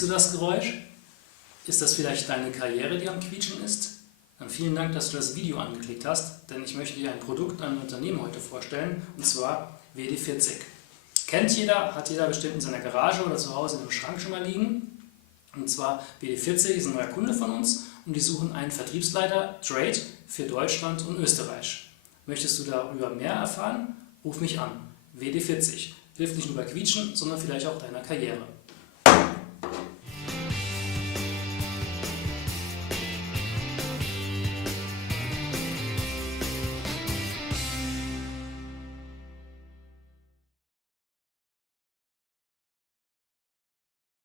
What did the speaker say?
Kennst du das Geräusch? Ist das vielleicht deine Karriere, die am Quietschen ist? Dann vielen Dank, dass du das Video angeklickt hast, denn ich möchte dir ein Produkt, ein Unternehmen heute vorstellen, und zwar WD40. Kennt jeder, hat jeder bestimmt in seiner Garage oder zu Hause in einem Schrank schon mal liegen. Und zwar WD40 ist ein neuer Kunde von uns und die suchen einen Vertriebsleiter Trade für Deutschland und Österreich. Möchtest du darüber mehr erfahren? Ruf mich an. WD40 hilft nicht nur bei Quietschen, sondern vielleicht auch deiner Karriere.